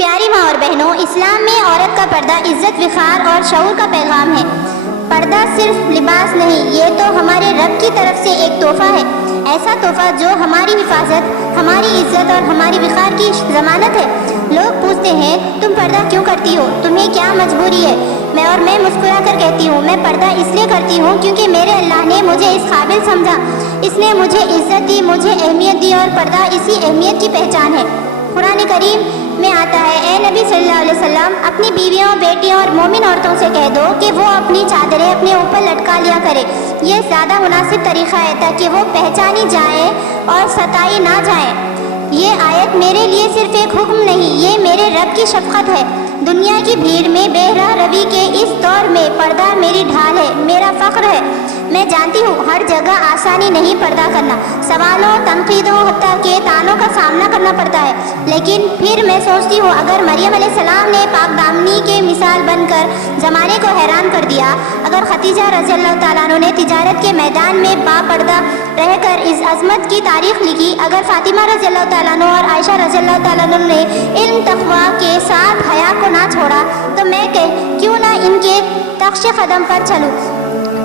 پیاری ماں اور بہنوں، اسلام میں عورت کا پردہ عزت، وقار اور شعور کا پیغام ہے۔ پردہ صرف لباس نہیں، یہ تو ہمارے رب کی طرف سے ایک تحفہ ہے، ایسا تحفہ جو ہماری حفاظت، ہماری عزت اور ہماری وقار کی ضمانت ہے۔ لوگ پوچھتے ہیں تم پردہ کیوں کرتی ہو، تمہیں کیا مجبوری ہے؟ میں مسکرا کر کہتی ہوں میں پردہ اس لیے کرتی ہوں کیونکہ میرے اللہ نے مجھے اس قابل سمجھا، اس نے مجھے عزت دی، مجھے اہمیت دی، اور پردہ اسی اہمیت کی پہچان ہے۔ قرآن کریم میں آتا ہے، اے نبی صلی اللہ علیہ وسلم، اپنی بیویوں، بیٹیوں اور مومن عورتوں سے کہہ دو کہ وہ اپنی چادریں اپنے اوپر لٹکا لیا کرے، یہ زیادہ مناسب طریقہ ہے تاکہ وہ پہچانی جائیں اور ستائی نہ جائیں۔ یہ آیت میرے لیے صرف ایک حکم نہیں، یہ میرے رب کی شفقت ہے۔ دنیا کی بھیڑ میں بے راہ روی کے اس دور میں پردہ میری ڈھال ہے، میرا فخر ہے۔ میں جانتی ہوں ہر جگہ آسانی نہیں پردہ کرنا، سوالوں، تنقیدوں، حتیٰ کہ طعنوں کا سامنا کرنا پڑتا ہے، لیکن پھر میں سوچتی ہوں اگر مریم علیہ السلام نے پاک دامنی کے مثال بن کر زمانے کو حیران کر دیا، اگر خدیجہ رضی اللہ تعالیٰ عنہ نے تجارت کے میدان میں با پردہ رہ کر اس عظمت کی تاریخ لکھی، اگر فاطمہ رضی اللہ تعالیٰ عنہ اور عائشہ رضی اللہ تعالیٰ عنہ نے علم تقویٰ کے ساتھ حیا کو نہ چھوڑا، تو میں کیوں نہ ان کے نقش قدم پر چلوں۔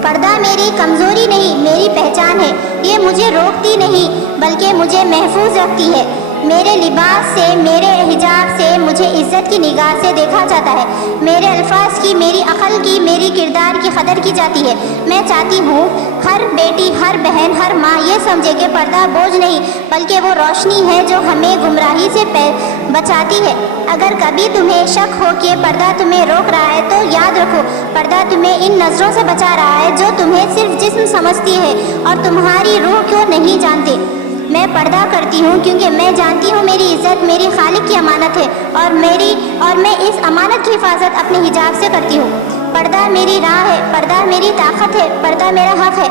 پردہ میری کمزوری نہیں، میری پہچان ہے، یہ مجھے روکتی نہیں بلکہ مجھے محفوظ رکھتی ہے۔ میرے لباس سے، میرے حجاب سے مجھے عزت کی نگاہ سے دیکھا جاتا ہے، میرے الفاظ کی، میری عقل کی، میری کردار کی قدر کی جاتی ہے۔ میں چاہتی ہوں ہر بیٹی، ہر بہن، ہر ماں یہ سمجھے کہ پردہ بوجھ نہیں بلکہ وہ روشنی ہے جو ہمیں گمراہی سے بچاتی ہے۔ اگر کبھی تمہیں شک ہو کہ پردہ تمہیں روک رہا ہے تو یاد رکھو، پردہ تمہیں ان نظروں سے بچا رہا ہے جو تمہیں صرف جسم سمجھتی ہے اور تمہاری روح کو نہیں جانتے۔ میں پردہ کرتی ہوں کیونکہ میں جانتی ہوں میری عزت میری خالق کی امانت ہے، اور میں اس امانت کی حفاظت اپنے حجاب سے کرتی ہوں۔ پردہ میری راہ ہے، پردہ میری طاقت ہے، پردہ میرا حق ہے۔